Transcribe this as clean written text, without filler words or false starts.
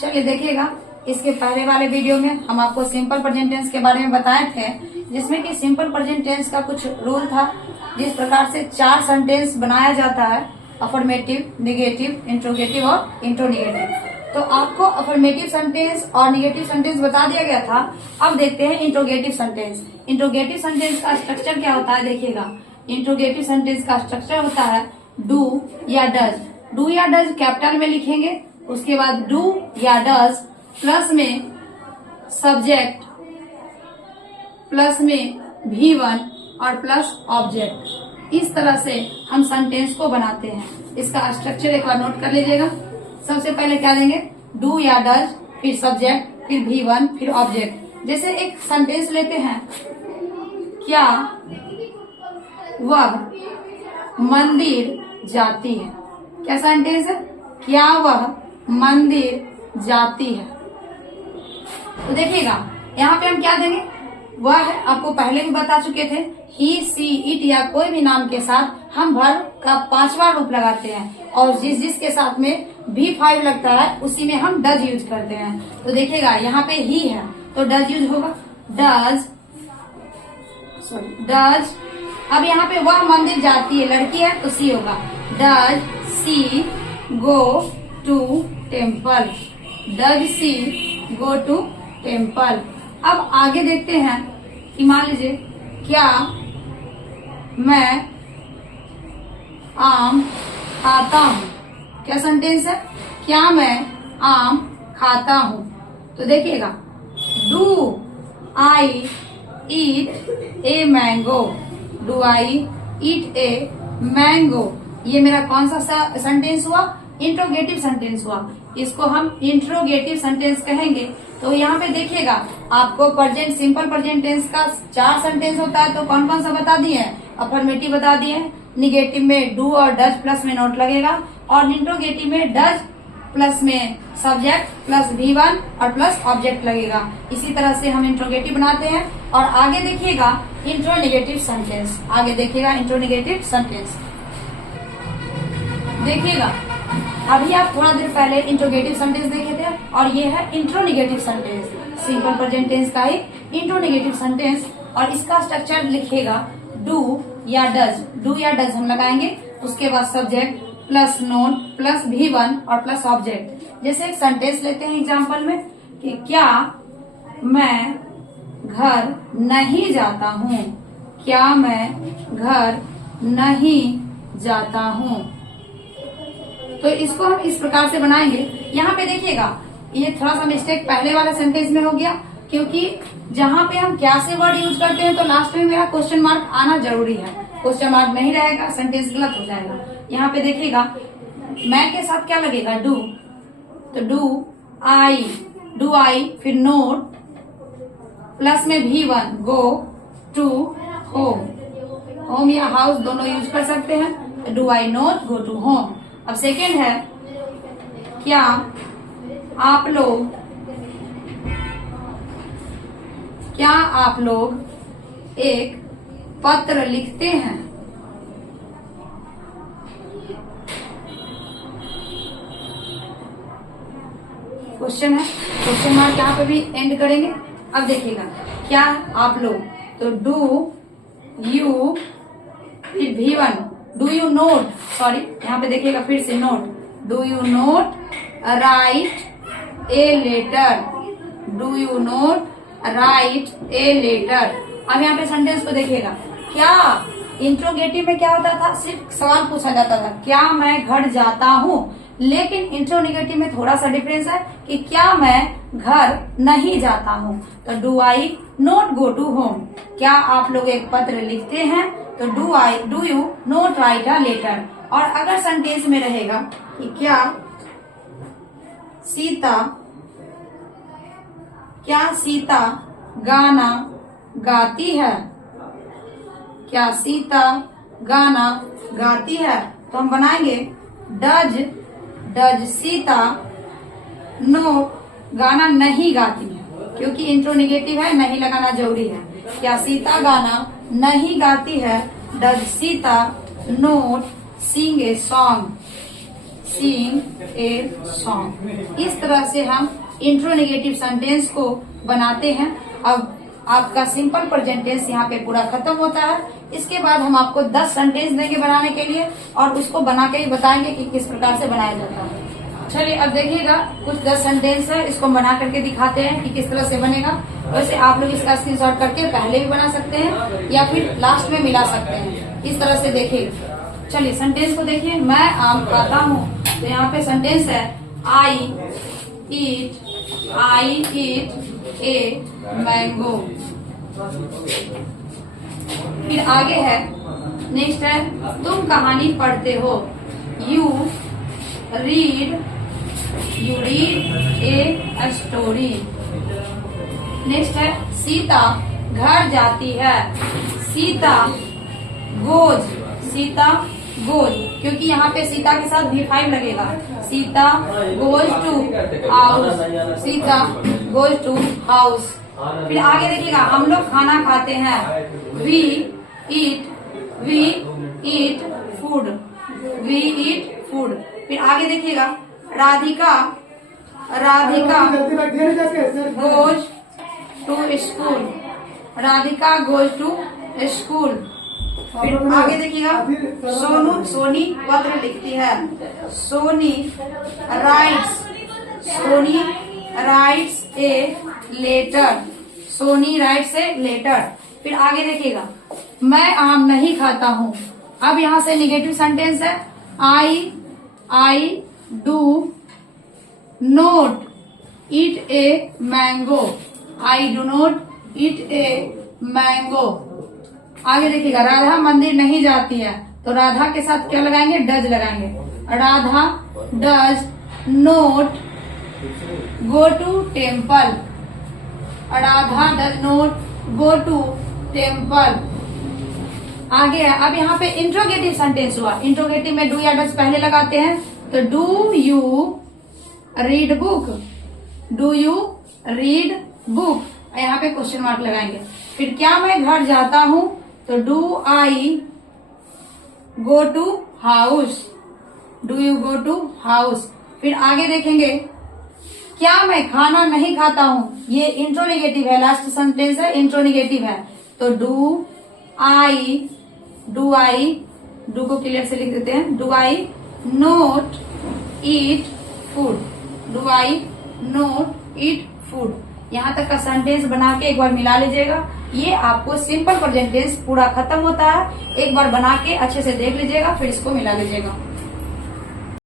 चलिए देखिएगा, इसके पहले वाले वीडियो में हम आपको सिंपल प्रेजेंट टेंस के बारे में बताए थे, जिसमें कि सिंपल प्रेजेंट टेंस का कुछ रूल था। जिस प्रकार से 4 सेंटेंस बनाया जाता है, अफर्मेटिव, नेगेटिव, इंट्रोगेटिव और इंट्रोनेगेटिव। तो आपको अफर्मेटिव सेंटेंस और नेगेटिव सेंटेंस बता दिया गया था। अब देखते हैं इंट्रोगेटिव सेंटेंस। इंट्रोगेटिव सेंटेंस का स्ट्रक्चर क्या होता है, देखिएगा। इंट्रोगेटिव सेंटेंस का स्ट्रक्चर होता है डू या डज। डू या डज कैपिटल में लिखेंगे, उसके बाद डू या डज प्लस में सब्जेक्ट, प्लस में V1 और प्लस ऑब्जेक्ट। इस तरह से हम सेंटेंस को बनाते हैं। इसका स्ट्रक्चर एक बार नोट कर लीजिएगा। सबसे पहले क्या देंगे, डू या डज, फिर सब्जेक्ट, फिर V1, फिर ऑब्जेक्ट। जैसे एक सेंटेंस लेते हैं, क्या वह मंदिर जाती है। क्या सेंटेंस है, क्या वह मंदिर जाती है। तो देखिएगा यहाँ पे हम क्या देंगे, वह है, आपको पहले भी बता चुके थे। ही, सी, इट या कोई भी नाम के साथ हम वर्ब का 5वां रूप लगाते हैं, और जिसके साथ में V5 लगता है उसी में हम डज यूज करते हैं। तो देखिएगा यहाँ पे ही है तो डज यूज होगा, डज। अब यहाँ पे वह मंदिर जाती है, लड़की है तो सी होगा, does she go to temple. Does she go to temple. अब आगे देखते हैं कि मान लीजिए, क्या मैं आम खाता हूँ। क्या सेंटेंस है, क्या मैं आम खाता हूँ। तो देखिएगा, do I eat a mango. Do I eat a mango. ये मेरा कौन सा सेंटेंस हुआ, इंट्रोगेटिव सेंटेंस हुआ। इसको हम इंट्रोगेटिव सेंटेंस कहेंगे। तो यहाँ पे देखिएगा, आपको प्रेजेंट, सिंपल प्रेजेंट टेंस का 4 सेंटेंस होता है। तो कौन कौन सा बता दिए हैं, अफर्मेटिव बता दिए हैं। निगेटिव में डू और डज प्लस में नोट लगेगा, और इंट्रोगेटिव में डज प्लस में सब्जेक्ट प्लस V1 और प्लस ऑब्जेक्ट लगेगा। इसी तरह से हम इंट्रोगेटिव बनाते हैं। और आगे देखिएगा इंट्रोनेगेटिव सेंटेंस। आगे देखिएगा इंट्रोनेगेटिव सेंटेंस। देखिएगा, अभी आप थोड़ा देर पहले इंट्रोगेटिव सेंटेंस देखे थे, और ये है इंट्रोनेगेटिव सेंटेंस। सिंपल प्रेजेंट टेंस का ही इंट्रोनेगेटिव सेंटेंस। और इसका स्ट्रक्चर लिखिएगा, डू या डज। डू या डज हम लगाएंगे, उसके बाद subject plus known plus V1 और प्लस ऑब्जेक्ट। जैसे एक सेंटेंस लेते हैं एग्जाम्पल में कि क्या मैं घर नहीं जाता हूँ। क्या मैं घर नहीं जाता हूँ। तो इसको हम इस प्रकार से बनाएंगे। यहाँ पे देखिएगा, ये थोड़ा सा मिस्टेक पहले वाले सेंटेंस में हो गया, क्योंकि जहाँ पे हम क्या से वर्ड यूज करते हैं तो लास्ट में मेरा क्वेश्चन मार्क आना जरूरी है। क्वेश्चन मार्क नहीं रहेगा, सेंटेंस गलत हो जाएगा। यहाँ पे देखिएगा, मैं के साथ क्या लगेगा, डू। तो डू आई, फिर नोट प्लस में V1 go to home. Home या हाउस दोनों यूज कर सकते हैं। Do I not go to home. अब सेकेंड है, क्या आप लोग एक पत्र लिखते हैं। क्वेश्चन है, क्वेश्चन मार्क यहाँ पे भी एंड करेंगे। अब देखिएगा, क्या आप लोग, तो डू यू, फिर V1, do you note, sorry यहाँ पे देखिएगा फिर से not, do you not write a letter. Do you not write a letter. अब यहाँ पे सेंटेंस को देखिएगा, क्या इंट्रोगेटिव में क्या होता था, सिर्फ सवाल पूछा जाता था, क्या मैं घर जाता हूँ। लेकिन इंट्रोनेगेटिव में थोड़ा सा डिफरेंस है कि क्या मैं घर नहीं जाता हूँ। तो do I not go to home. क्या आप लोग एक पत्र लिखते हैं, तो do you not write a letter. और अगर सेंटेंस में रहेगा कि क्या सीता गाना गाती है। क्या सीता गाना गाती है, तो हम बनाएंगे डज सीता नो गाना नहीं गाती है, क्योंकि इंट्रोनेगेटिव है, नहीं लगाना जरूरी है। क्या सीता गाना नहीं गाती है, does Sita not sing a song. sing a song। इस तरह से हम इंट्रोनेगेटिव सेंटेंस को बनाते हैं। अब आपका सिंपल प्रेजेंट टेंस यहाँ पे पूरा खत्म होता है। इसके बाद हम आपको 10 सेंटेंस देंगे बनाने के लिए और उसको बना के ही बताएंगे कि किस प्रकार से बनाया जाता है। चलिए अब देखिएगा, कुछ 10 सेंटेंस है, इसको बना करके दिखाते हैं कि किस तरह से बनेगा। वैसे आप लोग इसका स्क्रीनशॉट करके पहले भी बना सकते हैं या फिर लास्ट में मिला सकते हैं। इस तरह से देखिए। चलिए सेंटेंस को देखिए। मैं आम खाता हूँ, तो यहाँ पे सेंटेंस है आई ईट ए मैंगो। फिर आगे है, नेक्स्ट है तुम कहानी पढ़ते हो, you read a story. Next है सीता घर जाती है, सीता गोज क्योंकि यहाँ पे सीता के साथ V5 लगेगा। Sita goes to house. फिर आगे देखिएगा, हम लोग खाना खाते हैं, वी ईट फूड। फिर आगे देखिएगा, राधिका गोज टू स्कूल। फिर आगे देखिएगा, सोनी पत्र लिखती है, सोनी राइट्स ए लेटर। फिर आगे देखिएगा, मैं आम नहीं खाता हूँ। अब यहाँ से निगेटिव सेंटेंस है, I do not eat a mango. आगे देखिएगा, राधा मंदिर नहीं जाती है, तो राधा के साथ क्या लगाएंगे, डज लगाएंगे। Radha does not go to temple. आगे है, अब यहाँ पे इंट्रोगेटिव सेंटेंस हुआ। इंट्रोगेटिव में डू या डज पहले लगाते हैं, तो डू यू रीड बुक, यहाँ पे क्वेश्चन मार्क लगाएंगे। फिर क्या मैं घर जाता हूँ, तो do I go to house. फिर आगे देखेंगे, क्या मैं खाना नहीं खाता हूँ, ये इंट्रोनेगेटिव है, लास्ट सेंटेंस है, इंट्रोनेगेटिव है, तो डू को क्लियर से लिख देते हैं, do I not eat food. यहाँ तक का सेंटेंस बना के एक बार मिला लीजिएगा। ये आपको सिंपल प्रेजेंट टेंस पूरा खत्म होता है। एक बार बना के अच्छे से देख लीजिएगा, फिर इसको मिला लीजिएगा।